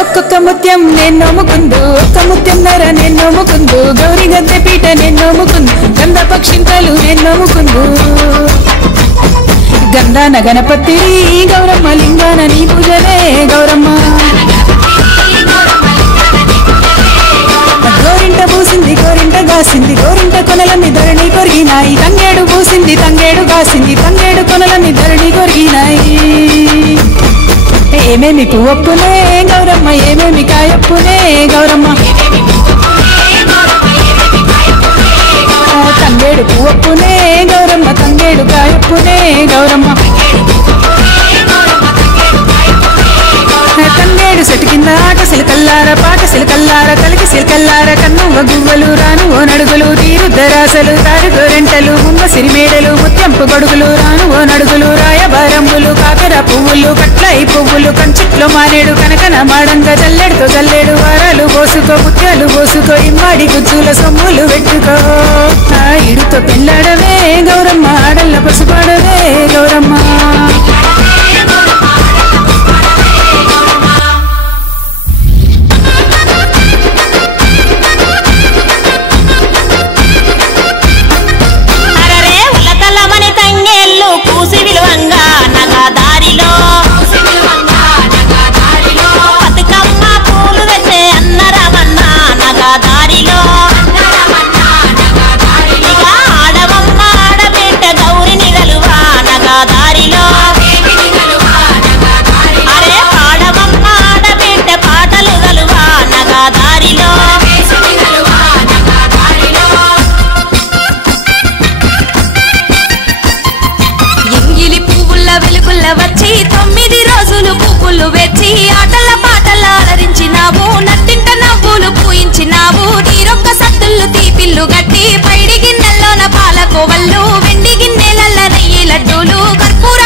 ఒక్కొక్క ముత్యం నేను నోముకుందు, ఒక్క ముత్యం నర నేను నోముకుందు, గౌరీ గద్దె పీట నేను నోముకుందు, గంధ పక్షింతలు నేను నోముకుందు. గంధాన గణపతి గౌరమ్మ లింగాన నీ పూజలే గౌరమ్మ. గోరింట పూసింది గోరింట గాసింది, గోరింట కొనలన్నీ ధరణి కొరిగినాయి. తంగేడు పూసింది తంగేడు గాసింది, తంగేడు కొనలన్నీ ధరణి కొరిగినాయి. ఏమేమి పువ్వప్పునే గౌరమ్మ, ఏమేమి కాయప్పునే గౌరమ్మ. తంగేడు పువ్వప్పునే గౌరమ్మ, తంగేడు కాయప్పునే గౌరమ్మ. తంగేడు చెట్టు కింద ఆట సిలకల్లార, పాట సిలకల్లార, కలికి సిలకల్లార, కన్నువ గువ్వలు రాను ఓ నడుగులు, తీరుద్దరాసలు తారు గోరెంటలు, ముంగ సిరిమేడలు, ముత్యంపు గొడుగులు రాను ఓ నడుగులు, రాయబారంబులు, కాకర పువ్వులు, కట్లయి పువ్వులు, కంచిట్లో మారేడు, కనకన మాడంగ జల్లెడుతో జల్లెడు, వారాలు పోసుకో ముత్యాలు పోసుకో, ఇమ్మాడి గుజ్జుల సొమ్ములు పెట్టుకో. ఇడుతో పెళ్ళాడవే గౌరమ్మ, ఆడల్ల పసుపాడవే గౌరమ్మ. వచ్చి 9 రోజులు పువ్వులు వెచ్చి ఆటల పాటల అలరించినావు, నట్టింట నవ్వులు పూయించినావు. నీరొక్క సత్తులు తీపిల్లు గట్టి, పైడి గిన్నెల్లోన పాలకోవళ్ళు, వెండి గిన్నెలల్ల నెయ్యి లడ్డూలు, కర్పూర